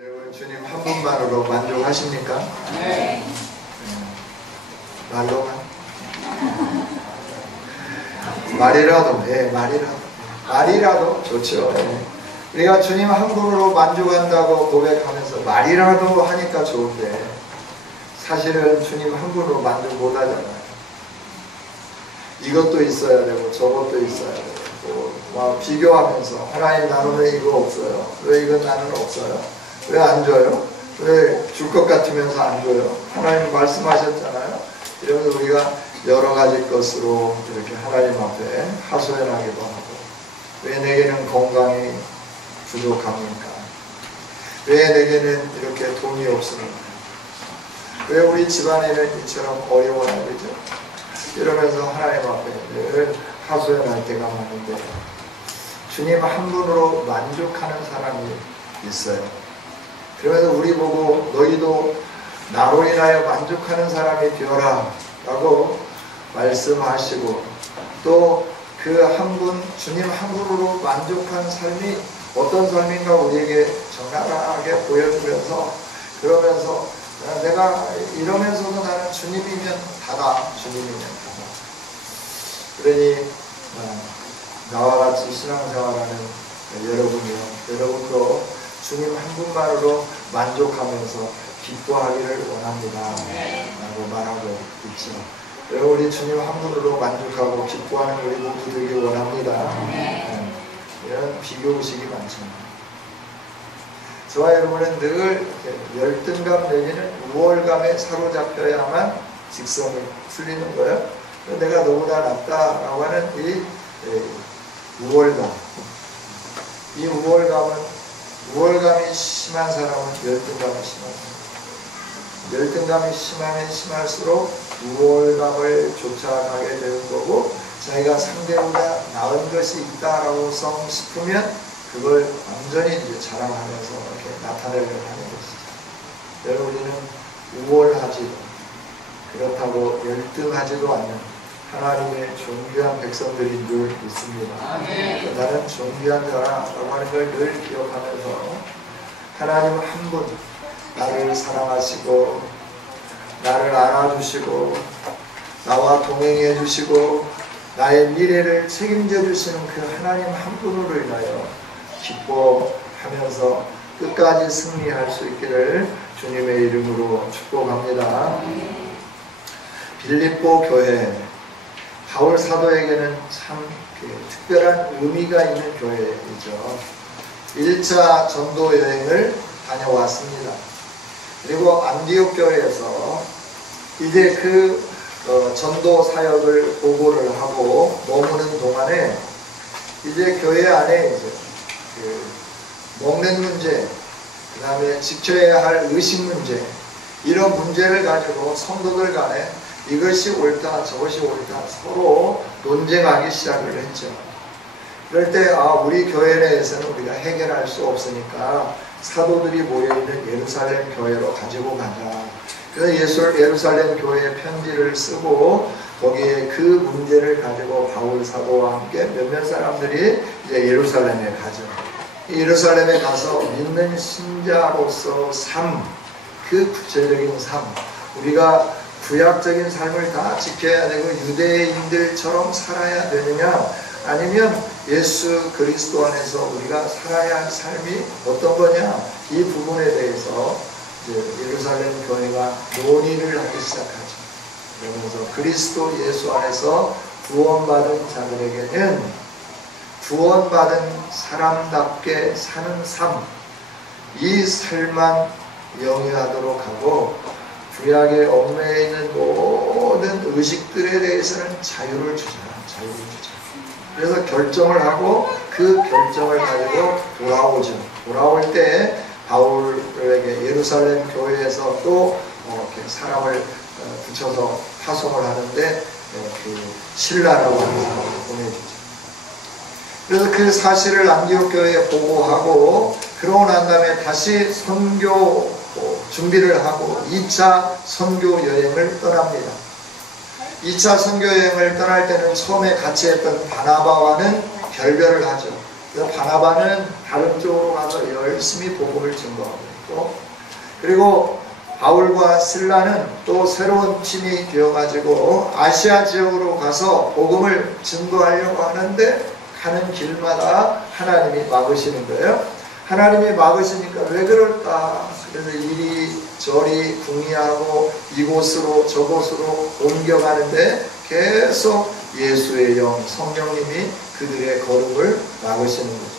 여러분 주님 한 분만으로 만족하십니까? 네. 말로만? 말이라도, 말이라도 좋죠. 우리가 주님 한 분으로 만족한다고 고백하면서 말이라도 하니까 좋은데 사실은 주님 한 분으로 만족 못 하잖아요. 이것도 있어야 되고 저것도 있어야 되고 막 비교하면서 하나님 나는 왜 이거 없어요? 왜 이건 나는 없어요? 왜 안 줘요? 왜 줄 것 같으면서 안 줘요? 하나님 말씀하셨잖아요. 이러면서 우리가 여러 가지 것으로 이렇게 하나님 앞에 하소연하기도 하고, 왜 내게는 건강이 부족합니까? 왜 내게는 이렇게 돈이 없습니까? 왜 우리 집안에는 이처럼 어려워야 되죠? 이러면서 하나님 앞에 늘 하소연할 때가 많은데 주님 한 분으로 만족하는 사람이 있어요. 그러면서 우리 보고 너희도 나로 인하여 만족하는 사람이 되어라 라고 말씀하시고, 또 그 한 분, 주님 한 분으로 만족한 삶이 어떤 삶인가 우리에게 정확하게 보여주면서, 그러면서 내가 이러면서도 나는 주님이면 다다, 주님이면 다다. 그러니 나와 같이 신앙생활하는 여러분도 주님 한 분만으로 만족하면서 기뻐하기를 원합니다 라고 말하고 있죠. 우리 주님 한 분으로 만족하고 기뻐하는 우리 모두 되길 원합니다. 이런 비교의식이 많잖아요. 저와 여러분은 늘 열등감 내지는 우월감에 사로잡혀야만 직성이 풀리는 거예요. 내가 너보다 낫다라고 하는 이 우월감, 이 우월감이 심한 사람은 열등감이 심합니다. 열등감이 심하면 심할수록 우월감을 쫓아가게 되는 거고, 자기가 상대보다 나은 것이 있다라고 싶으면 그걸 완전히 이제 자랑하면서 이렇게 나타내려고 하는 것이죠. 여러분, 우리는 우월하지도 그렇다고 열등하지도 않는 하나님의 존귀한 백성들이 늘 있습니다. 나는 존귀한 자라고 하는 걸 늘 기억하면서 하나님 한 분, 나를 사랑하시고 나를 안아주시고 나와 동행해 주시고 나의 미래를 책임져 주시는 그 하나님 한 분으로 인하여 기뻐하면서 끝까지 승리할 수 있기를 주님의 이름으로 축복합니다. 빌립보 교회, 바울 사도에게는 참 특별한 의미가 있는 교회이죠. 1차 전도 여행을 다녀왔습니다. 그리고 안디옥 교회에서 이제 그 전도 사역을 보고를 하고 머무는 동안에 이제 교회 안에 이제 먹는 문제, 그 다음에 지켜야 할 의식 문제, 이런 문제를 가지고 성도들 간에 이것이 옳다 저것이 옳다 서로 논쟁하기 시작을 했죠. 그럴 때 우리 교회 내에서는 우리가 해결할 수 없으니까 사도들이 모여있는 예루살렘 교회로 가지고 가자. 그래서 예루살렘 교회에 편지를 쓰고 거기에 그 문제를 가지고 바울 사도와 함께 몇몇 사람들이 이제 예루살렘에 가죠. 예루살렘에 가서 믿는 신자로서 삶, 그 구체적인 삶, 우리가 구약적인 삶을 다 지켜야 되고 유대인들처럼 살아야 되느냐, 아니면 예수 그리스도 안에서 우리가 살아야 할 삶이 어떤 거냐, 이 부분에 대해서 이제 예루살렘 교회가 논의를 하기 시작하죠. 그러면서 그리스도 예수 안에서 구원받은 자들에게는 구원받은 사람답게 사는 삶, 이 삶만 영위하도록 하고 구약의 얽매여 있는 모든 의식들에 대해서는 자유를 주자. 그래서 결정을 하고 그 결정을 가지고 돌아오죠. 돌아올 때 바울에게 예루살렘 교회에서 또 이렇게 사람을 붙여서 파송을 하는데 그 신라라고 하는 사람을 보내주죠. 그래서 그 사실을 안디옥 교회에 보고하고, 그러고 난 다음에 다시 선교 준비를 하고 2차 선교 여행을 떠납니다. 2차 선교 여행을 떠날 때는 처음에 같이 했던 바나바와는 결별을 하죠. 그래서 바나바는 다른 쪽으로 가서 열심히 복음을 증거하고 있었고, 그리고 바울과 실라는 또 새로운 팀이 되어가지고 아시아 지역으로 가서 복음을 증거하려고 하는데 가는 길마다 하나님이 막으시는 거예요. 하나님이 막으시니까 왜 그럴까? 그래서 이리저리 궁리하고 이곳으로 저곳으로 옮겨가는데 계속 예수의 영, 성령님이 그들의 걸음을 막으시는 거죠.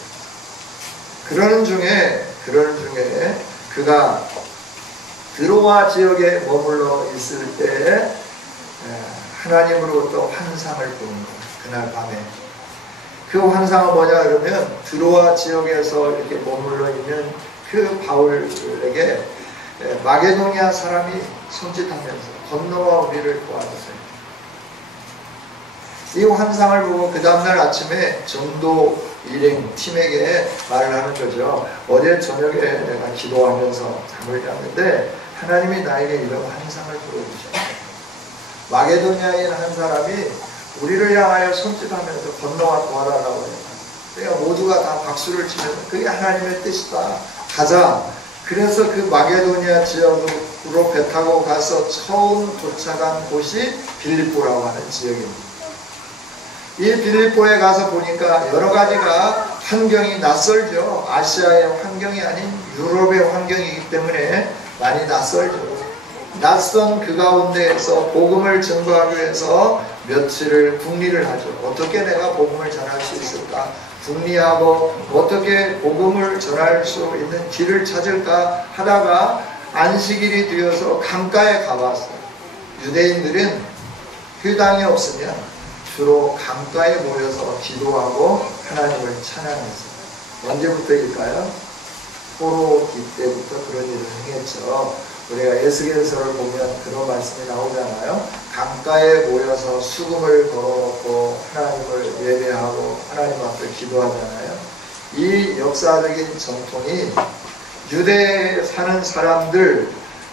그러는 중에 그가 드로아 지역에 머물러 있을 때 하나님으로부터 환상을 보는 거예요. 그날 밤에. 그 환상은 뭐냐 그러면 드로아 지역에서 이렇게 머물러 있는 그 바울에게 마게도니아 사람이 손짓하면서 건너와 우리를 도와주세요. 이 환상을 보고 그 다음날 아침에 전도 일행 팀에게 말을 하는 거죠. 어제 저녁에 내가 기도하면서 잠을 잤는데 하나님이 나에게 이런 환상을 보여주셨어요. 마게도니아인 한 사람이 우리를 향하여 손짓하면서 건너와 도와달라고 해요. 그러니까 모두가 다 박수를 치면서 그게 하나님의 뜻이다. 가자. 그래서 그 마게도니아 지역으로 배 타고 가서 처음 도착한 곳이 빌립보라고 하는 지역입니다. 이 빌립보에 가서 보니까 여러 가지가 환경이 낯설죠. 아시아의 환경이 아닌 유럽의 환경이기 때문에 많이 낯설죠. 낯선 그 가운데에서 복음을 증거하기 위해서 며칠을 궁리를 하죠. 어떻게 내가 복음을 전할 수 있을까? 궁리하고 어떻게 복음을 전할 수 있는 길을 찾을까 하다가 안식일이 되어서 강가에 가봤어요. 유대인들은 회당이 없으면 주로 강가에 모여서 기도하고 하나님을 찬양했어요. 언제부터일까요? 포로기 때부터 그런 일을 행했죠. 우리가 에스겔서를 보면 그런 말씀이 나오잖아요. 강가에 모여서 수금을 걸어놓고 하나님을 예배하고 하나님 앞에 기도하잖아요. 이 역사적인 전통이 유대에 사는 사람들,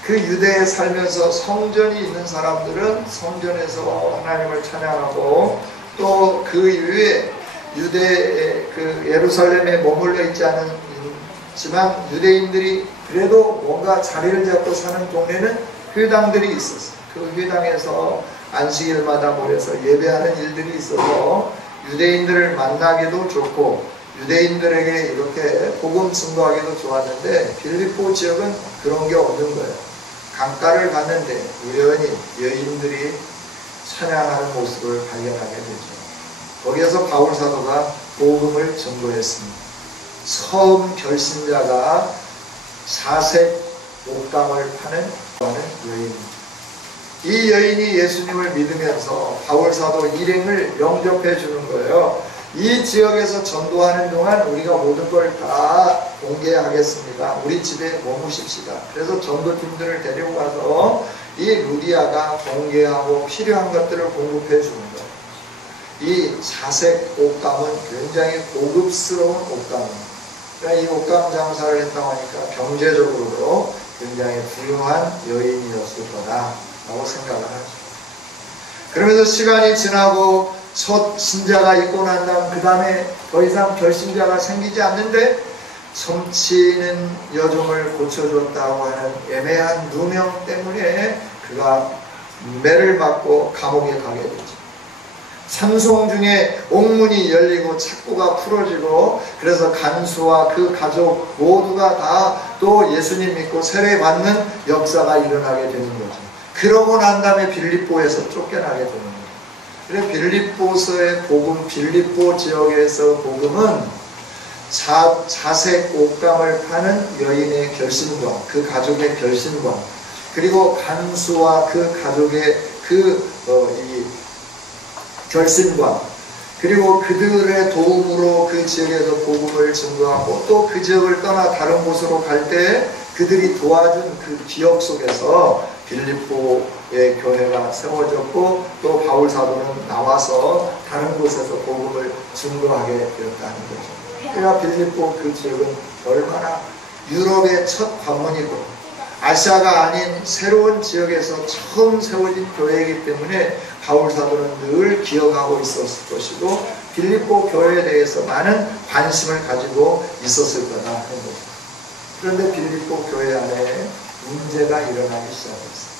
그 유대에 살면서 성전이 있는 사람들은 성전에서 하나님을 찬양하고 또 그 이후에 유대의 그 예루살렘에 머물러 있지 않지만 유대인들이 그래도 뭔가 자리를 잡고 사는 동네는 회당들이 있었어요. 그 회당에서 안식일마다 모여서 예배하는 일들이 있어서 유대인들을 만나기도 좋고 유대인들에게 이렇게 복음 증거하기도 좋았는데 빌립보 지역은 그런 게 없는 거예요. 강가를 갔는데 우연히 여인들이 찬양하는 모습을 발견하게 되죠. 거기에서 바울 사도가 복음을 전도했습니다. 처음 결신자가 사색 옷감을 파는 여인입니다. 이 여인이 예수님을 믿으면서 바울 사도 일행을 영접해 주는 거예요. 이 지역에서 전도하는 동안 우리가 모든 걸 다 공개하겠습니다. 우리 집에 머무십시다. 그래서 전도팀들을 데리고 가서 이 루디아가 공개하고 필요한 것들을 공급해 주는 거예요. 이 사색 옷감은 굉장히 고급스러운 옷감입니다. 그러니까 이 옷감 장사를 했다고 하니까 경제적으로도 굉장히 부유한 여인이었을 거다라고 생각을 하죠. 그러면서 시간이 지나고 첫 신자가 있고 난 다음 그 다음에 더 이상 결신자가 생기지 않는데 섬치는 여종을 고쳐줬다고 하는 애매한 누명 때문에 그가 매를 맞고 감옥에 가게 되죠. 산송 중에 옥문이 열리고 착고가 풀어지고 그래서 간수와 그 가족 모두가 다 또 예수님 믿고 세례받는 역사가 일어나게 되는 거죠. 그러고 난 다음에 빌립보에서 쫓겨나게 되는 거예요. 그래서 빌립보서의 복음, 빌립보 지역에서 복음은 자색 옷감을 파는 여인의 결심과 그 가족의 결심과 그리고 간수와 그 가족의 이 결심과 그리고 그들의 도움으로 그 지역에서 복음을 증거하고 또 그 지역을 떠나 다른 곳으로 갈 때 그들이 도와준 그 기억 속에서 빌립보의 교회가 세워졌고 또 바울 사도는 나와서 다른 곳에서 복음을 증거하게 되었다는 거죠. 그러니까 빌립보 그 지역은 얼마나 유럽의 첫 관문이고 아시아가 아닌 새로운 지역에서 처음 세워진 교회이기 때문에 바울 사도는 늘 기억하고 있었을 것이고 빌립보 교회에 대해서 많은 관심을 가지고 있었을 거다 하는 거죠. 그런데 빌립보 교회 안에 문제가 일어나기 시작했어요.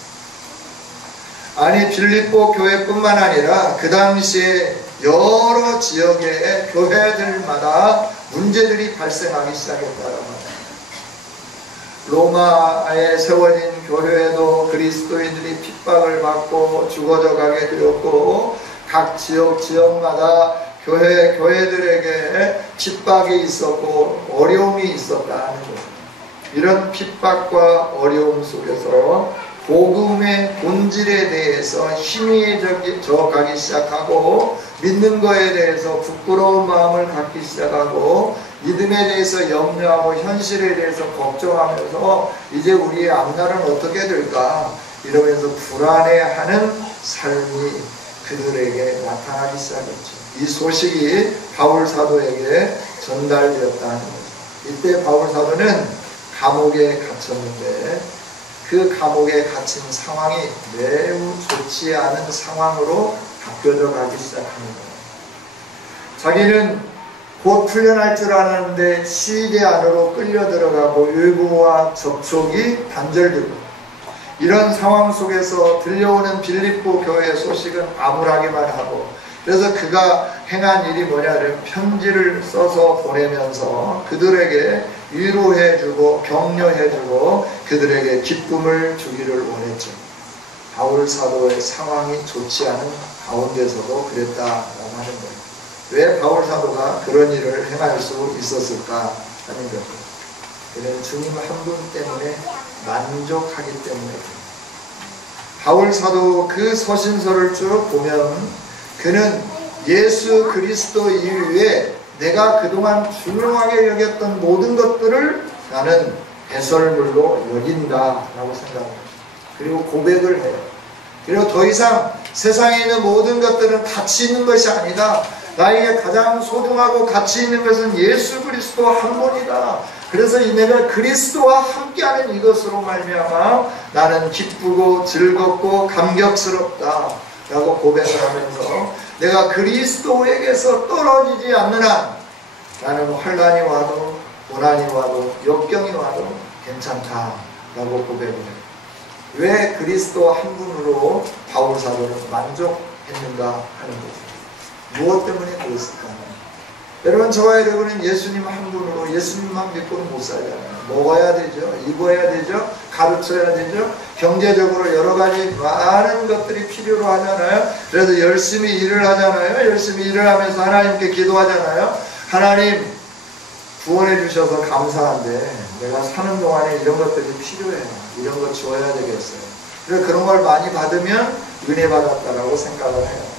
아니, 빌립보 교회뿐만 아니라 그 당시에 여러 지역의 교회들마다 문제들이 발생하기 시작했다는 말이에요. 로마에 세워진 교회에도 그리스도인들이 핍박을 받고 죽어져 가게 되었고, 각 지역마다 교회들에게 핍박이 있었고 어려움이 있었다는 거죠. 이런 핍박과 어려움 속에서 복음의 본질에 대해서 희미해져 가기 시작하고, 믿는 거에 대해서 부끄러운 마음을 갖기 시작하고, 믿음에 대해서 염려하고 현실에 대해서 걱정하면서 이제 우리의 앞날은 어떻게 될까 이러면서 불안해하는 삶이 그들에게 나타나기 시작했죠. 이 소식이 바울 사도에게 전달되었다는 거죠. 이때 바울 사도는 감옥에 갇혔는데 그 감옥에 갇힌 상황이 매우 좋지 않은 상황으로 바뀌어져 가기 시작합니다. 자기는 곧 풀려날 줄 알았는데 시대 안으로 끌려 들어가고 외부와 접촉이 단절되고, 이런 상황 속에서 들려오는 빌립보 교회의 소식은 암울하기만 하고, 그래서 그가 행한 일이 뭐냐면 편지를 써서 보내면서 그들에게 위로해주고 격려해주고 그들에게 기쁨을 주기를 원했죠. 바울 사도의 상황이 좋지 않은 가운데서도 그랬다라고 하는 거예요. 왜 바울 사도가 그런 일을 행할 수 있었을까 하는 거죠. 그는 주님 한 분 때문에 만족하기 때문에. 바울 사도 그 서신서를 쭉 보면 그는 예수 그리스도 이후에 내가 그동안 중요하게 여겼던 모든 것들을 나는 배설물로 여긴다라고 생각합니다. 그리고 고백을 해요. 그리고 더 이상 세상에 있는 모든 것들은 가치 있는 것이 아니다. 나에게 가장 소중하고 가치 있는 것은 예수 그리스도 한 분이다. 그래서 내가 그리스도와 함께하는 이것으로 말미암아 나는 기쁘고 즐겁고 감격스럽다 라고 고백을 하면서, 내가 그리스도에게서 떨어지지 않는 한 나는 환난이 와도 고난이 와도 역경이 와도 괜찮다 라고 고백을 해요. 왜 그리스도 한 분으로 바울 사도는 만족했는가 하는 거죠. 무엇 때문에 그랬을까? 여러분, 저와 여러분은 예수님 한 분으로 예수님만 믿고는 못 살잖아요. 먹어야 되죠. 입어야 되죠. 가르쳐야 되죠. 경제적으로 여러 가지 많은 것들이 필요로 하잖아요. 그래서 열심히 일을 하잖아요. 열심히 일을 하면서 하나님께 기도하잖아요. 하나님 구원해 주셔서 감사한데 내가 사는 동안에 이런 것들이 필요해요. 이런 거 줘야 되겠어요. 그래서 그런 걸 많이 받으면 은혜 받았다라고 생각을 해요.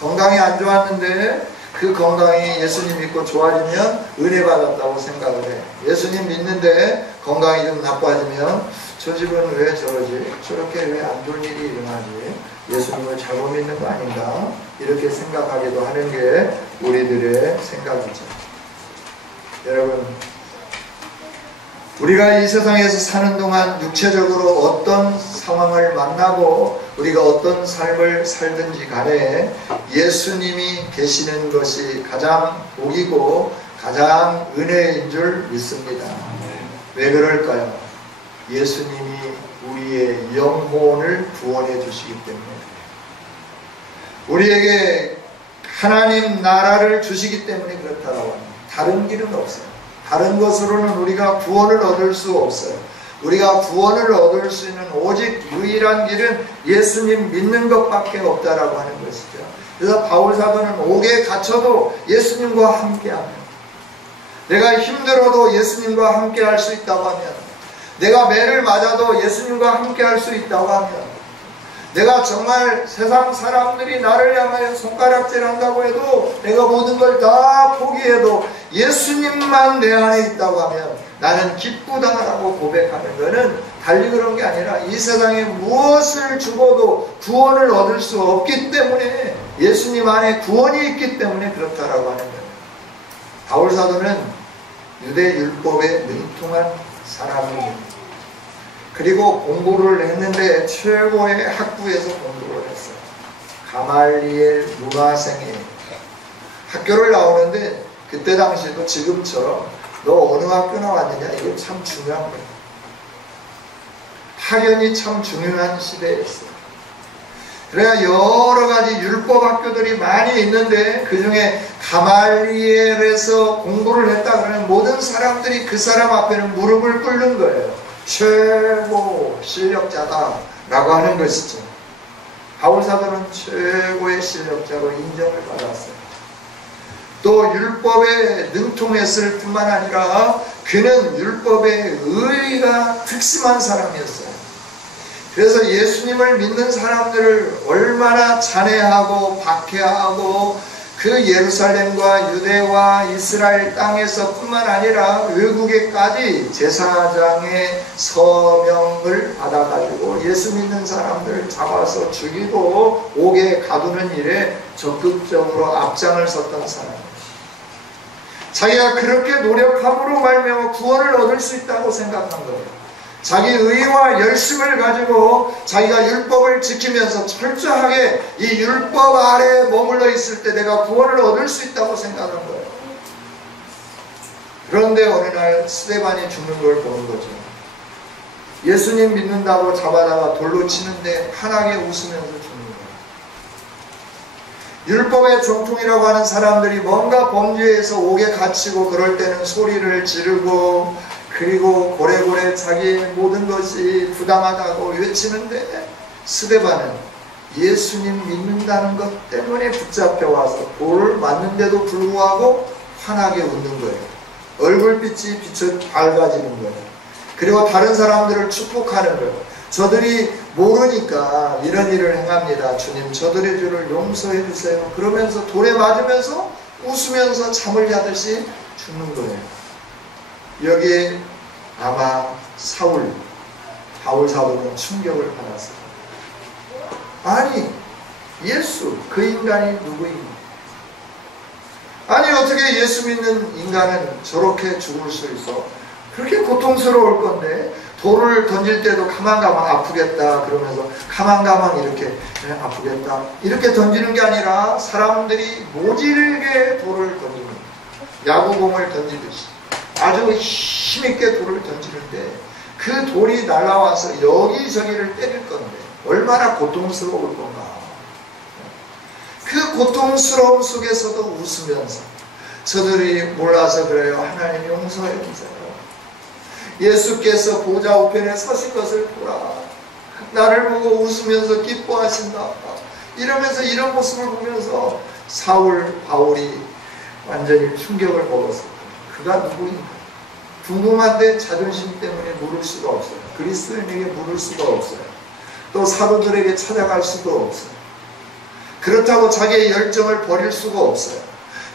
건강이 안 좋았는데 그 건강이 예수님 믿고 좋아지면 은혜 받았다고 생각을 해요. 예수님 믿는데 건강이 좀 나빠지면 저 집은 왜 저러지? 저렇게 왜 안 좋은 일이 일어나지? 예수님을 잘못 믿는 거 아닌가? 이렇게 생각하기도 하는 게 우리들의 생각이죠. 여러분, 우리가 이 세상에서 사는 동안 육체적으로 어떤 상황을 만나고 우리가 어떤 삶을 살든지 간에 예수님이 계시는 것이 가장 복이고 가장 은혜인 줄 믿습니다. 왜 그럴까요? 예수님이 우리의 영혼을 구원해 주시기 때문에, 우리에게 하나님 나라를 주시기 때문에 그렇다고 합니다. 다른 길은 없어요. 다른 것으로는 우리가 구원을 얻을 수 없어요. 우리가 구원을 얻을 수 있는 오직 유일한 길은 예수님 믿는 것밖에 없다라고 하는 것이죠. 그래서 바울 사도는 옥에 갇혀도 예수님과 함께하면, 내가 힘들어도 예수님과 함께할 수 있다고 하면, 내가 매를 맞아도 예수님과 함께할 수 있다고 하면, 내가 정말 세상 사람들이 나를 향하여 손가락질한다고 해도, 내가 모든 걸 다 포기해도 예수님만 내 안에 있다고 하면 나는 기쁘다라고 고백하는 것은 달리 그런 게 아니라 이 세상에 무엇을 주고도 구원을 얻을 수 없기 때문에, 예수님 안에 구원이 있기 때문에 그렇다라고 하는 거예요. 바울 사도는 유대 율법에 능통한 사람입니다. 그리고 공부를 했는데 최고의 학부에서 공부를 했어요. 가말리엘 문화생이에요. 학교를 나오는데 그때 당시에도 지금처럼 너 어느 학교 나왔느냐? 이게 참 중요한 거예요. 학연이 참 중요한 시대였어요. 그래야 여러 가지 율법 학교들이 많이 있는데 그 중에 가말리엘에서 공부를 했다 그러면 모든 사람들이 그 사람 앞에는 무릎을 꿇는 거예요. 최고 실력자다 라고 하는 것이죠. 바울 사도는 최고의 실력자로 인정을 받았어요. 또 율법에 능통했을 뿐만 아니라 그는 율법의 의의가 특심한 사람이었어요. 그래서 예수님을 믿는 사람들을 얼마나 잔해하고 박해하고 그 예루살렘과 유대와 이스라엘 땅에서 뿐만 아니라 외국에까지 제사장의 서명을 받아가지고 예수 믿는 사람들을 잡아서 죽이고 옥에 가두는 일에 적극적으로 앞장을 섰던 사람이에요. 자기가 그렇게 노력함으로 말미암아 구원을 얻을 수 있다고 생각한 거예요. 자기 의와 열심을 가지고 자기가 율법을 지키면서 철저하게 이 율법 아래에 머물러 있을 때 내가 구원을 얻을 수 있다고 생각한 거예요. 그런데 어느 날 스데반이 죽는 걸 보는 거죠. 예수님 믿는다고 잡아다가 돌로 치는데 환하게 웃으면서 죽는 거예요. 율법의 정통이라고 하는 사람들이 뭔가 범죄에서 옥에 갇히고 그럴 때는 소리를 지르고 그리고 고래고래 자기의 모든 것이 부당하다고 외치는데 스데반은 예수님 믿는다는 것 때문에 붙잡혀 와서 돌을 맞는데도 불구하고 환하게 웃는 거예요. 얼굴빛이 비쳐 밝아지는 거예요. 그리고 다른 사람들을 축복하는 거예요. 저들이 모르니까 이런 일을 행합니다. 주님 저들의 죄를 용서해 주세요. 그러면서 돌에 맞으면서 웃으면서 잠을 자듯이 죽는 거예요. 여기에 아마 바울 사도는 충격을 받았어요. 아니 예수 그 인간이 누구인가? 아니 어떻게 예수 믿는 인간은 저렇게 죽을 수 있어? 그렇게 고통스러울 건데 돌을 던질 때도 가만가만 아프겠다 그러면서 가만가만 이렇게 아프겠다 이렇게 던지는 게 아니라 사람들이 모질게 돌을 던지는 야구공을 던지듯이 아주 힘있게 돌을 던지는데 그 돌이 날아와서 여기저기를 때릴 건데 얼마나 고통스러울 건가. 그 고통스러움 속에서도 웃으면서 저들이 몰라서 그래요. 하나님 용서해 주세요. 예수께서 보좌 우편에 서신 것을 보라. 나를 보고 웃으면서 기뻐하신다. 이러면서 이런 모습을 보면서 바울이 완전히 충격을 먹었어요. 그가 누구인가? 궁금한데 자존심 때문에 물을 수가 없어요. 그리스도인에게 물을 수가 없어요. 또 사도들에게 찾아갈 수도 없어요. 그렇다고 자기의 열정을 버릴 수가 없어요.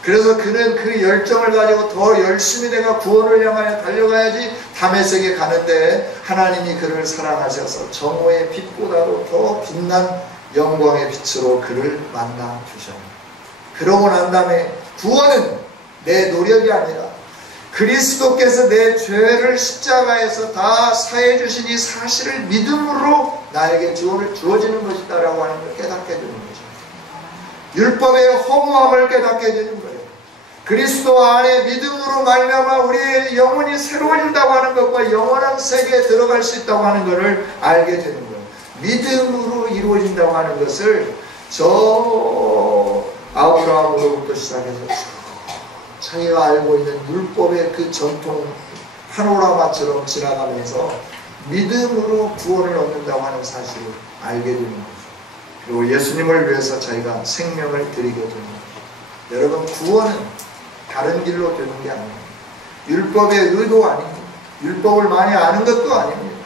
그래서 그는 그 열정을 가지고 더 열심히 내가 구원을 향하여 달려가야지 다메섹에 가는데 하나님이 그를 사랑하셔서 정오의 빛보다도 더 빛난 영광의 빛으로 그를 만나 주셨습니다. 그러고 난 다음에 구원은 내 노력이 아니라 그리스도께서 내 죄를 십자가에서 다 사해 주신 이 사실을 믿음으로 나에게 주어지는 것이다 라고 하는 걸 깨닫게 되는 거죠. 율법의 허무함을 깨닫게 되는 거예요. 그리스도 안에 믿음으로 말미암아 우리의 영혼이 새로워진다고 하는 것과 영원한 세계에 들어갈 수 있다고 하는 것을 알게 되는 거예요. 믿음으로 이루어진다고 하는 것을 저 아브라함으로부터 시작해서 자기가 알고 있는 율법의 그 전통 파노라마처럼 지나가면서 믿음으로 구원을 얻는다고 하는 사실을 알게 되는 거죠. 그리고 예수님을 위해서 자기가 생명을 드리게 되는 거죠. 여러분 구원은 다른 길로 되는 게 아닙니다. 율법의 의도 아닙니다. 율법을 많이 아는 것도 아닙니다.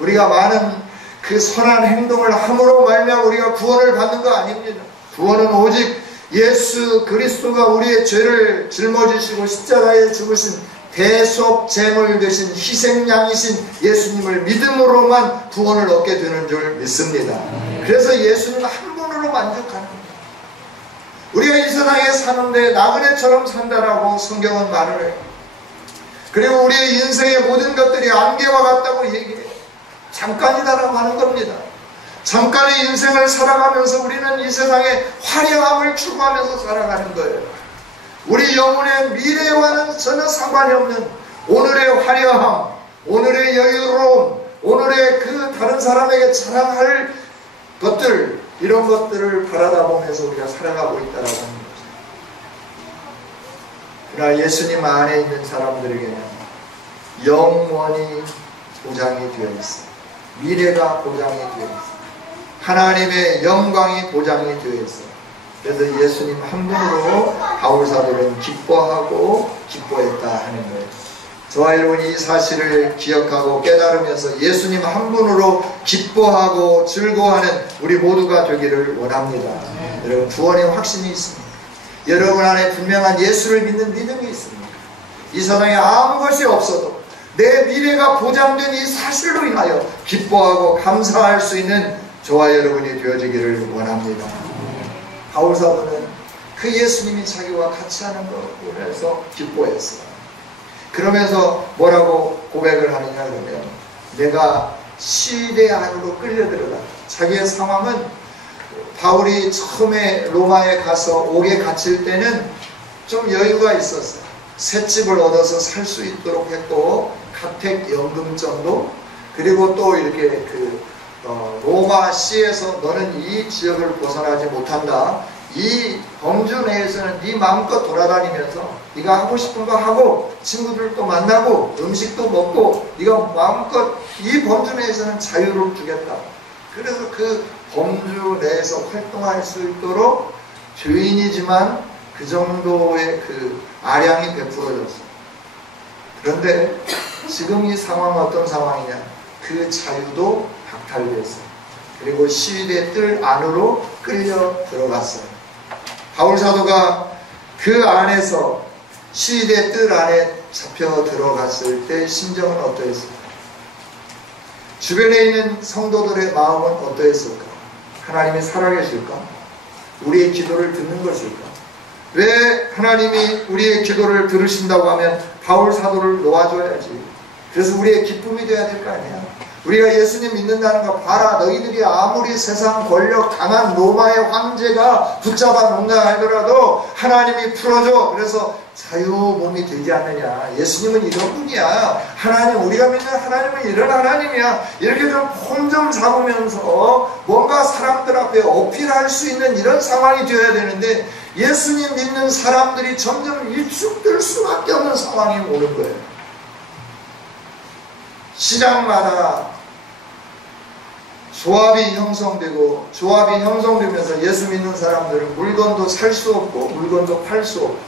우리가 많은 그 선한 행동을 함으로 말미암아 우리가 구원을 받는 거 아닙니다. 구원은 오직 예수 그리스도가 우리의 죄를 짊어지시고 십자가에 죽으신 대속 제물 되신 희생양이신 예수님을 믿음으로만 구원을 얻게 되는 줄 믿습니다. 그래서 예수님 한 분으로 만족하는 겁니다. 우리가 이 세상에 사는데 나그네처럼 산다라고 성경은 말을 해요. 그리고 우리의 인생의 모든 것들이 안개와 같다고 얘기해요. 잠깐이다라고 하는 겁니다. 잠깐의 인생을 살아가면서 우리는 이 세상에 화려함을 추구하면서 살아가는 거예요. 우리 영혼의 미래와는 전혀 상관이 없는 오늘의 화려함, 오늘의 여유로움, 오늘의 그 다른 사람에게 자랑할 것들, 이런 것들을 바라다 보면서 우리가 살아가고 있다라고 하는 거죠. 그러나 예수님 안에 있는 사람들에게는 영원히 보장이 되어 있어요. 미래가 보장이 되어 있어요. 하나님의 영광이 보장이 되어 있어요. 그래서 예수님 한 분으로 바울사도는 기뻐하고 기뻐했다 하는 거예요. 저와 여러분이 이 사실을 기억하고 깨달으면서 예수님 한 분으로 기뻐하고 즐거워하는 우리 모두가 되기를 원합니다. 여러분, 구원의 확신이 있습니다. 여러분 안에 분명한 예수를 믿는 믿음이 있습니다. 이 세상에 아무 것이 없어도 내 미래가 보장된 이 사실로 인하여 기뻐하고 감사할 수 있는 저와 여러분이 되어지기를 원합니다. 바울사도는 그 예수님이 자기와 같이 하는 것을 해서 기뻐했어요. 그러면서 뭐라고 고백을 하느냐 그러면, 내가 시대 안으로 끌려들어가. 자기의 상황은 바울이 처음에 로마에 가서 옥에 갇힐 때는 좀 여유가 있었어요. 새 집을 얻어서 살 수 있도록 했고, 가택연금 정도, 그리고 또 이렇게 로마시에서 너는 이 지역을 벗어나지 못한다. 이 범주 내에서는 네 마음껏 돌아다니면서 네가 하고 싶은 거 하고 친구들도 만나고 음식도 먹고 네가 마음껏 이 범주 내에서는 자유를 주겠다. 그래서 그 범주 내에서 활동할 수 있도록 죄인이지만 그 정도의 그 아량이 베풀어졌어. 그런데 지금 이 상황은 어떤 상황이냐? 그 자유도 박탈됐어요. 그리고 시위대 뜰 안으로 끌려 들어갔어요. 바울 사도가 그 안에서 시위대 뜰 안에 잡혀 들어갔을 때 심정은 어떠했을까? 주변에 있는 성도들의 마음은 어떠했을까? 하나님이 살아계실까? 우리의 기도를 듣는 것일까? 왜 하나님이 우리의 기도를 들으신다고 하면 바울 사도를 놓아줘야지. 그래서 우리의 기쁨이 되어야 될 거 아니야. 우리가 예수님 믿는다는 거 봐라. 너희들이 아무리 세상 권력 강한 로마의 황제가 붙잡아 놓는다 하더라도 하나님이 풀어줘. 그래서 자유 몸이 되지 않느냐. 예수님은 이런 분이야. 하나님, 우리가 믿는 하나님은 이런 하나님이야. 이렇게 좀 폼 좀 잡으면서 뭔가 사람들 앞에 어필할 수 있는 이런 상황이 되어야 되는데, 예수님 믿는 사람들이 점점 위축될 수밖에 없는 상황이 오는 거예요. 시장마다 조합이 형성되면서 예수 믿는 사람들은 물건도 살 수 없고 물건도 팔 수 없고,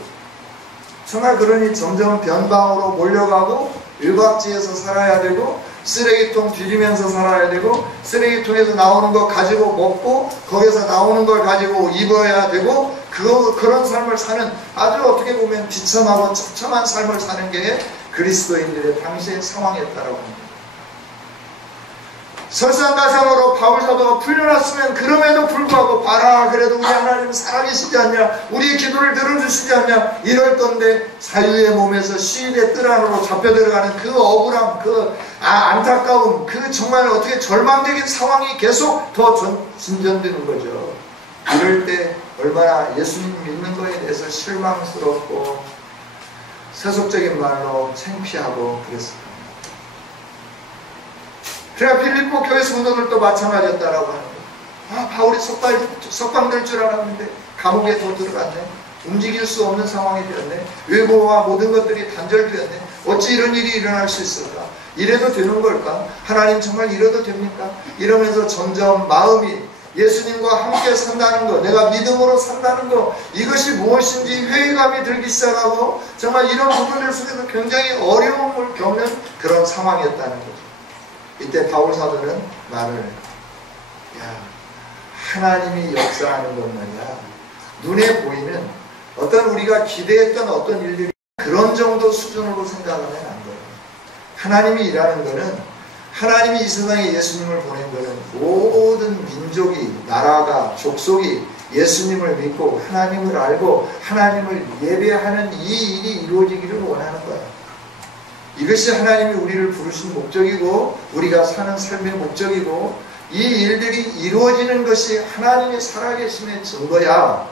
정말 그러니 점점 변방으로 몰려가고 일박지에서 살아야 되고 쓰레기통 뒤지면서 살아야 되고 쓰레기통에서 나오는 거 가지고 먹고 거기서 나오는 걸 가지고 입어야 되고 그런 삶을 사는, 아주 어떻게 보면 비참하고 처참한 삶을 사는 게 그리스도인들의 당시의 상황이었다라고 합니다. 설상가상으로 바울사도가 풀려났으면 그럼에도 불구하고 봐라, 그래도 우리 하나님 살아계시지 않냐, 우리의 기도를 들어주시지 않냐 이럴 건데, 자유의 몸에서 시인의 뜰 안으로 잡혀 들어가는 그 억울함, 그 안타까움, 그 정말 어떻게 절망적인 상황이 계속 더 진전되는 거죠. 이럴 때 얼마나 예수님 믿는 거에 대해서 실망스럽고 세속적인 말로 창피하고 그랬습니다. 그러나 필리포 교회 성도들도 마찬가지였다라고 하는 거예요. 바울이 석방될 줄 알았는데 감옥에 더 들어갔네. 움직일 수 없는 상황이 되었네. 외고와 모든 것들이 단절되었네. 어찌 이런 일이 일어날 수 있을까? 이래도 되는 걸까? 하나님 정말 이래도 됩니까? 이러면서 점점 마음이 예수님과 함께 산다는 것, 내가 믿음으로 산다는 것, 이것이 무엇인지 회의감이 들기 시작하고 정말 이런 부분들 속에서 굉장히 어려움을 겪는 그런 상황이었다는 거죠. 이때 바울 사도는 말을 해요. 야, 하나님이 역사하는 것 말이야. 눈에 보이는 어떤 우리가 기대했던 어떤 일들이 그런 정도 수준으로 생각하면 안 돼요. 하나님이 일하는 거는, 하나님이 이 세상에 예수님을 보낸 거는 모든 민족이, 나라가, 족속이 예수님을 믿고 하나님을 알고 하나님을 예배하는 이 일이 이루어지기를 원하는 거야. 이것이 하나님이 우리를 부르신 목적이고 우리가 사는 삶의 목적이고, 이 일들이 이루어지는 것이 하나님의 살아계심의 증거야.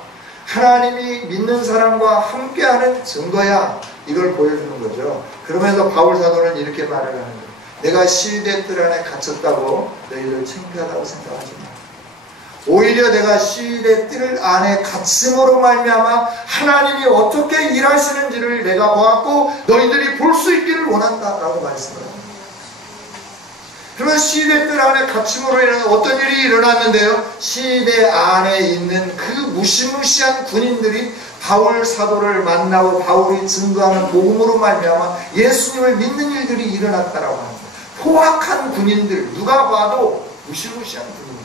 하나님이 믿는 사람과 함께하는 증거야. 이걸 보여주는 거죠. 그러면서 바울 사도는 이렇게 말을 하는 거예요. 내가 시위대 뜰 안에 갇혔다고 너희들 창피하다고 생각하지 마. 오히려 내가 시위대 뜰 안에 갇힘으로 말미암아 하나님이 어떻게 일하시는지를 내가 보았고 너희들이 볼 수 있기를 원한다 라고 말씀합니다. 그러면 시위대 뜰 안에 갇힘으로 인해 어떤 일이 일어났는데요, 시위대 안에 있는 그 무시무시한 군인들이 바울 사도를 만나고 바울이 증거하는 복음으로 말미암아 예수님을 믿는 일들이 일어났다라고 합니다. 포악한 군인들, 누가 봐도 무시무시한 군인들,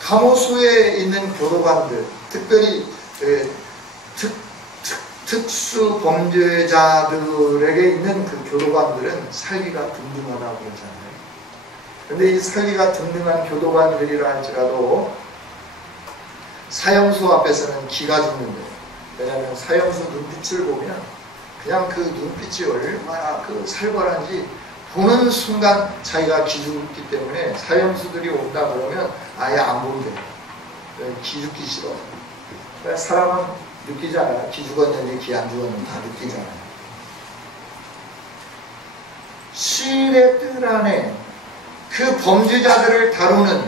감호소에 있는 교도관들, 특별히 특수 범죄자들에게 있는 그 교도관들은 살기가 든든하다고 그러잖아요. 그런데 이 살기가 든든한 교도관들이라 할지라도 사형수 앞에서는 기가 죽는데요. 왜냐하면 사형수 눈빛을 보면 그냥 그 눈빛이 얼마나 그 살벌한지 보는 순간 자기가 기죽기 때문에 사형수들이 온다 그러면 아예 안 본대요. 기죽기 싫어. 사람은 느끼잖아요. 기 죽었는지 기 안 죽었는지 다 느끼잖아요. 시위대 뜰 안에 그 범죄자들을 다루는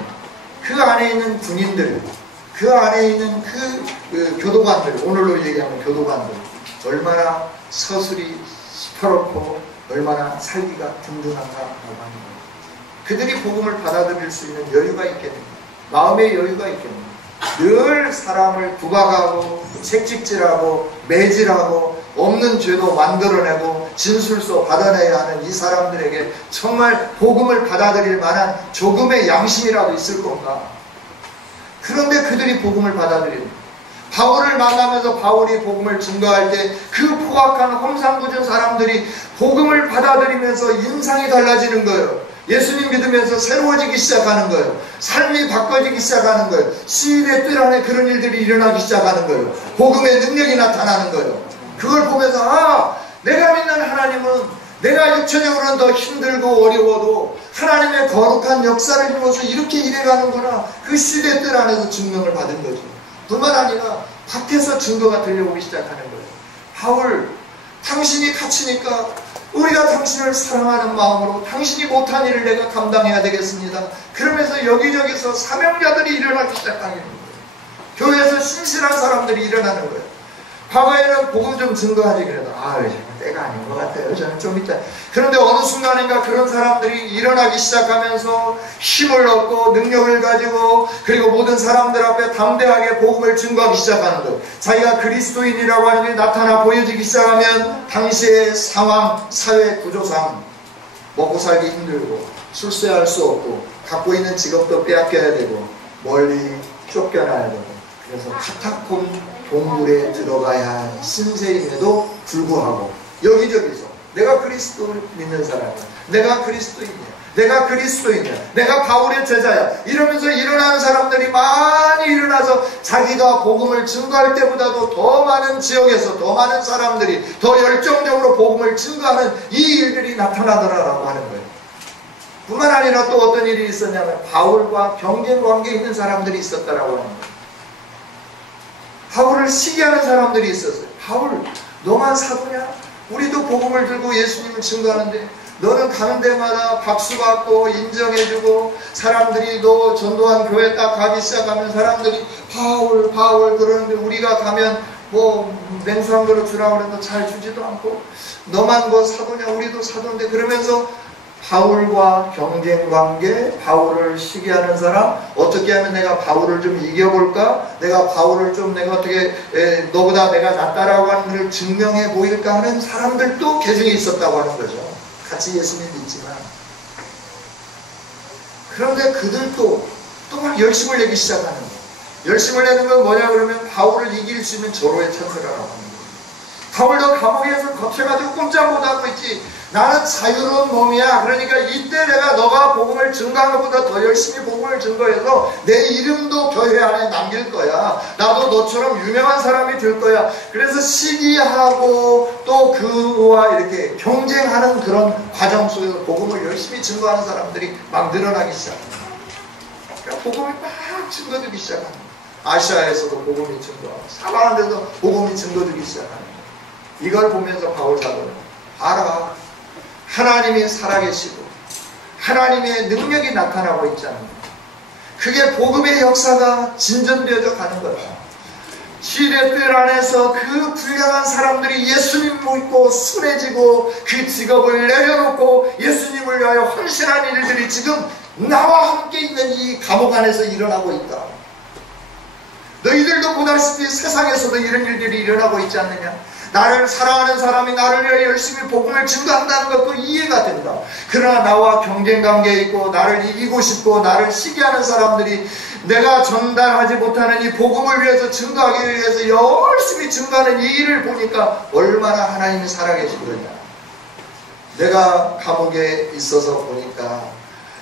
그 안에 있는 군인들, 그 안에 있는 그 교도관들, 오늘로 얘기하면 교도관들, 얼마나 서술이 시퍼렇고 얼마나 살기가 든든한가 라고 하는 거예요. 그들이 복음을 받아들일 수 있는 여유가 있겠는가, 마음의 여유가 있겠는가. 늘 사람을 구박하고 책찍질하고 매질하고 없는 죄도 만들어내고 진술서 받아내야 하는 이 사람들에게 정말 복음을 받아들일 만한 조금의 양심이라도 있을 건가. 그런데 그들이 복음을 받아들이는, 바울을 만나면서 바울이 복음을 증거할 때 그 포악한 험상궂은 사람들이 복음을 받아들이면서 인상이 달라지는 거예요. 예수님 믿으면서 새로워지기 시작하는 거예요. 삶이 바꿔지기 시작하는 거예요. 시위대 뜰 안에 그런 일들이 일어나기 시작하는 거예요. 복음의 능력이 나타나는 거예요. 그걸 보면서 아, 내가 믿는 하나님은 내가 육체적으로는 더 힘들고 어려워도 하나님의 거룩한 역사를 이루어서 이렇게 일해가는구나. 그 시위대 뜰 안에서 증명을 받은 거죠. 뿐만 아니라 밖에서 증거가 들려오기 시작하는 거예요. 바울, 당신이 갇히니까 우리가 당신을 사랑하는 마음으로 당신이 못한 일을 내가 감당해야 되겠습니다. 그러면서 여기저기서 사명자들이 일어나기 시작하는 거예요. 교회에서 신실한 사람들이 일어나는 거예요. 과거에는 복음 좀 증거하지 그래도 때가 아닌 것 같아요. 저는 좀 이따. 그런데 어느 순간인가 그런 사람들이 일어나기 시작하면서 힘을 얻고 능력을 가지고 그리고 모든 사람들 앞에 담대하게 복음을 증거하기 시작하는 거예요. 자기가 그리스도인이라고 하는 게 나타나 보여지기 시작하면 당시의 상황, 사회 구조상 먹고 살기 힘들고 출세할 수 없고 갖고 있는 직업도 빼앗겨야 되고 멀리 쫓겨나야 되고 그래서 카타콤 동굴에 들어가야 하는 신세임에도 불구하고 여기저기서 내가 그리스도를 믿는 사람이야, 내가 그리스도인이야, 내가 그리스도인이야, 내가 바울의 제자야 이러면서 일어나는 사람들이 많이 일어나서 자기가 복음을 증거할 때보다도 더 많은 지역에서 더 많은 사람들이 더 열정적으로 복음을 증거하는 이 일들이 나타나더라라고 하는 거예요. 뿐만 아니라 또 어떤 일이 있었냐면 바울과 경쟁 관계에 있는 사람들이 있었다라고 하는 거예요. 바울을 시기하는 사람들이 있었어요. 바울, 너만 사도냐? 우리도 복음을 들고 예수님을 증거하는데 너는 가는 데마다 박수 받고 인정해주고 사람들이 너 전도한 교회 딱 가기 시작하면 사람들이 바울 바울 그러는데 우리가 가면 뭐 냉수 한 그릇 주라고 해도 잘 주지도 않고 너만 뭐 사도냐? 우리도 사도인데 그러면서 바울과 경쟁관계, 바울을 시기하는 사람, 어떻게 하면 내가 바울을 좀 이겨볼까? 내가 바울을 좀 내가 어떻게 너보다 내가 낫다라고 하는 것을 증명해 보일까 하는 사람들도 개중에 있었다고 하는 거죠. 같이 예수님 믿지만. 그런데 그들도 또 막 열심을 내기 시작하는 거예요. 열심을 내는 건 뭐냐 그러면 바울을 이길 수 있는 절호의 찬스라고 하는 거예요. 바울도 감옥에서 겉해가지고 꼼짝 못하고 있지. 나는 자유로운 몸이야. 그러니까 이때 내가 너가 복음을 증거한 것보다 더 열심히 복음을 증거해서 내 이름도 교회 안에 남길 거야. 나도 너처럼 유명한 사람이 될 거야. 그래서 시기하고 또 그와 이렇게 경쟁하는 그런 과정 속에서 복음을 열심히 증거하는 사람들이 막 늘어나기 시작합니다. 그러니까 복음이 막 증거되기 시작합니다. 아시아에서도 복음이 증거하고 사방한 데도 복음이 증거되기 시작하는 거예요. 이걸 보면서 바울 사도는 알아. 하나님이 살아계시고 하나님의 능력이 나타나고 있잖아요. 그게 복음의 역사가 진전되어져 가는 거다. 시대들 안에서 그 불량한 사람들이 예수님 믿고 순해지고 그 직업을 내려놓고 예수님을 위하여 헌신한 일들이 지금 나와 함께 있는 이 감옥 안에서 일어나고 있다. 너희들도 보다시피 세상에서도 이런 일들이 일어나고 있지 않느냐? 나를 사랑하는 사람이 나를 위해 열심히 복음을 증거한다는 것도 이해가 된다. 그러나 나와 경쟁관계에 있고 나를 이기고 싶고 나를 시기하는 사람들이 내가 전달하지 못하는 이 복음을 위해서 증거하기 위해서 열심히 증거하는 이 일을 보니까 얼마나 하나님이 살아계신 거냐. 내가 감옥에 있어서 보니까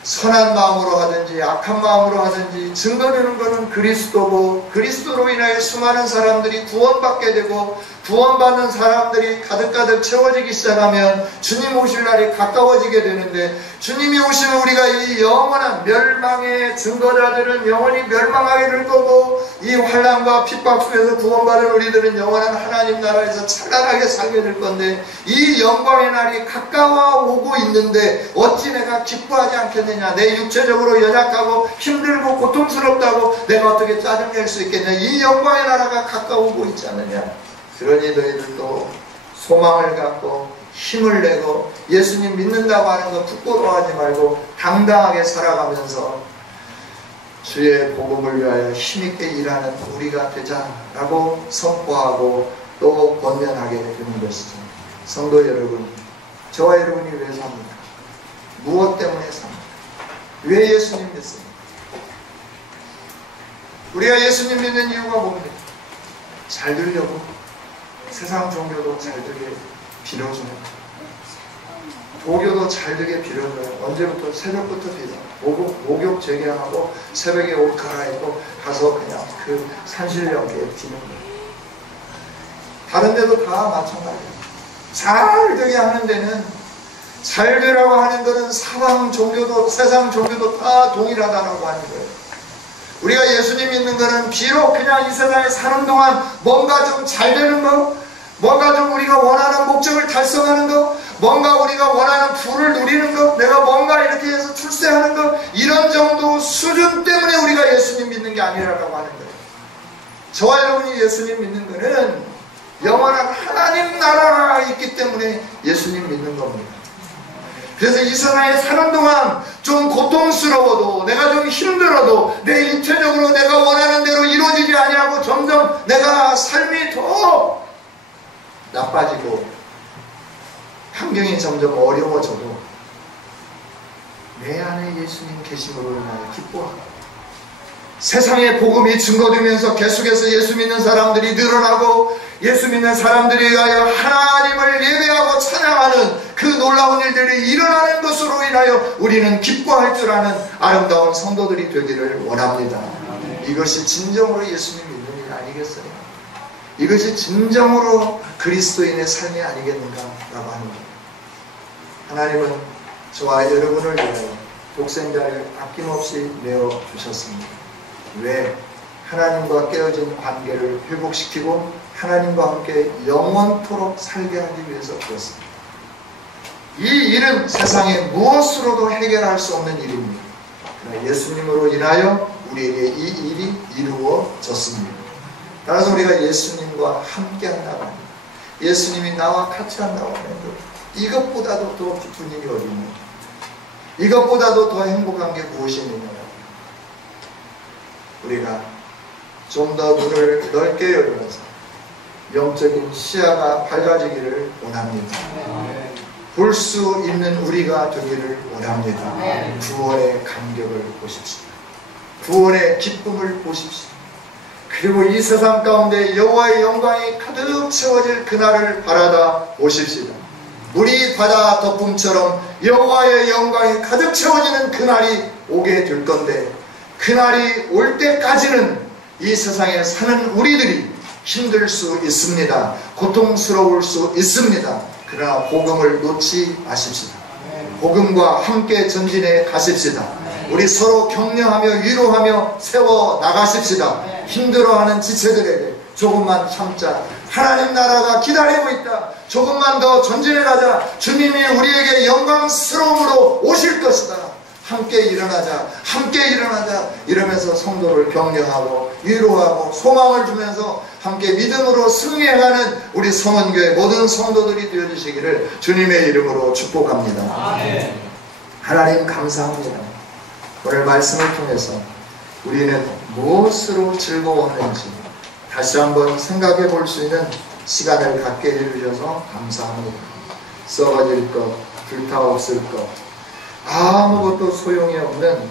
선한 마음으로 하든지 악한 마음으로 하든지 증거되는 것은 그리스도고, 그리스도로 인하여 수많은 사람들이 구원받게 되고 구원받는 사람들이 가득가득 채워지기 시작하면 주님 오실 날이 가까워지게 되는데, 주님이 오시면 우리가 이 영원한 멸망의 증거자들은 영원히 멸망하게 될 거고, 이 환난과 핍박 속에서 구원받은 우리들은 영원한 하나님 나라에서 찬란하게 살게 될 건데, 이 영광의 날이 가까워 오고 있는데 어찌 내가 기뻐하지 않겠느냐. 내 육체적으로 연약하고 힘들고 고통스럽다고 내가 어떻게 짜증낼 수 있겠냐. 이 영광의 나라가 가까워오고 있지 않느냐. 그러니 너희들도 소망을 갖고 힘을 내고 예수님 믿는다고 하는 거 부끄러워하지 말고 당당하게 살아가면서 주의 복음을 위하여 힘있게 일하는 우리가 되자라고 선포하고 또 권면하게 되는 것이죠. 성도 여러분, 저와 여러분이 왜 삽니까? 무엇 때문에 삽니까? 왜 예수님 믿습니까? 우리가 예수님 믿는 이유가 뭡니까? 잘 되려고. 세상 종교도 잘 되게 빌어줘요. 도교도 잘 되게 빌어줘요. 언제부터? 새벽부터 빌어. 목욕 재개하고 새벽에 옷 갈아입고 가서 그냥 그 산신령께 비는 거예요. 다른 데도 다 마찬가지예요. 잘 되게 하는 데는, 잘 되라고 하는 것은 사방 종교도 세상 종교도 다 동일하다라고 하는 거예요. 우리가 예수님 믿는 것은 비록 그냥 이 세상에 사는 동안 뭔가 좀 잘 되는 것, 뭔가 좀 우리가 원하는 목적을 달성하는 것, 뭔가 우리가 원하는 부를 누리는 것, 내가 뭔가 이렇게 해서 출세하는 것, 이런 정도 수준 때문에 우리가 예수님 믿는 게 아니라고 하는 거예요. 저와 여러분이 예수님 믿는 것은 영원한 하나님 나라가 있기 때문에 예수님 믿는 겁니다. 그래서 이 세상에 사는 동안 좀 고통스러워도, 내가 좀 힘들어도, 내 육체적으로 내가 원하는 대로 이루어지지 아니하고 점점 내가 삶이 더 나빠지고 환경이 점점 어려워져도 내 안에 예수님 계심으로 인하여 기뻐하고, 세상의 복음이 증거되면서 계속해서 예수 믿는 사람들이 늘어나고 예수 믿는 사람들이 위하여 하나님을 예배하고 찬양하는 그 놀라운 일들이 일어나는 것으로 인하여 우리는 기뻐할 줄 아는 아름다운 성도들이 되기를 원합니다. 이것이 진정으로 예수님 믿는 일 아니겠어요? 이것이 진정으로 그리스도인의 삶이 아니겠는가라고 하는 거예요. 하나님은 저와 여러분을 위하여 독생자를 아낌없이 내어주셨습니다. 왜? 하나님과 깨어진 관계를 회복시키고 하나님과 함께 영원토록 살게 하기 위해서 그렇습니다. 이 일은 세상에 무엇으로도 해결할 수 없는 일입니다. 그러나 예수님으로 인하여 우리에게 이 일이 이루어졌습니다. 따라서 우리가 예수님과 함께 한다고 합니다. 예수님이 나와 같이 한다고 하는 것, 이것보다도 더 기쁜 일이 어디 있는가? 이것보다도 더 행복한 게 무엇이 있느냐? 우리가 좀 더 눈을 넓게 열어서 영적인 시야가 밝아지기를 원합니다. 볼 수 있는 우리가 되기를 원합니다. 구원의 감격을 보십시오. 구원의 기쁨을 보십시오. 그리고 이 세상 가운데 여호와의 영광이 가득 채워질 그날을 바라다 보십시오. 물이 바다 덮음처럼 여호와의 영광이 가득 채워지는 그날이 오게 될 건데, 그날이 올 때까지는 이 세상에 사는 우리들이 힘들 수 있습니다. 고통스러울 수 있습니다. 그러나 복음을 놓지 마십시다. 복음과 함께 전진해 가십시다. 우리 서로 격려하며 위로하며 세워 나가십시다. 힘들어하는 지체들에게 조금만 참자. 하나님 나라가 기다리고 있다. 조금만 더 전진해 가자. 주님이 우리에게 영광스러움으로 오실 것이다. 함께 일어나자. 함께 일어나자. 이러면서 성도를 격려하고 위로하고 소망을 주면서 함께 믿음으로 승리해가는 우리 성원교회 모든 성도들이 되어주시기를 주님의 이름으로 축복합니다. 아멘. 하나님 감사합니다. 오늘 말씀을 통해서 우리는 무엇으로 즐거워하는지 다시 한번 생각해 볼 수 있는 시간을 갖게 해주셔서 감사합니다. 썩어질 것, 불타없을 것, 아무것도 소용이 없는,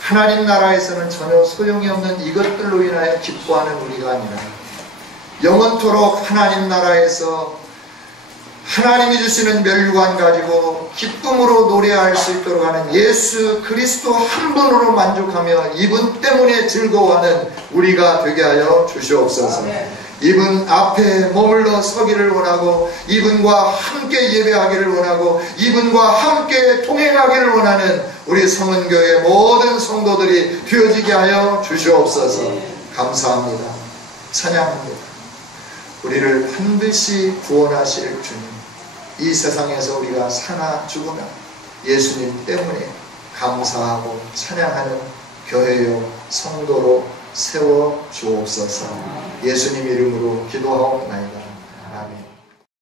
하나님 나라에서는 전혀 소용이 없는 이것들로 인하여 기뻐하는 우리가 아니라 영원토록 하나님 나라에서 하나님이 주시는 멸류관 가지고 기쁨으로 노래할 수 있도록 하는 예수 그리스도 한 분으로 만족하며 이분 때문에 즐거워하는 우리가 되게 하여 주시옵소서. 이분 앞에 머물러 서기를 원하고 이분과 함께 예배하기를 원하고 이분과 함께 동행하기를 원하는 우리 성은교회 모든 성도들이 되어지게 하여 주시옵소서. 감사합니다. 찬양합니다. 우리를 반드시 구원하실 주님, 이 세상에서 우리가 사나 죽으나 예수님 때문에 감사하고 찬양하는 교회요 성도로 세워 주옵소서. 예수님 이름으로 기도하옵나이다. 아멘.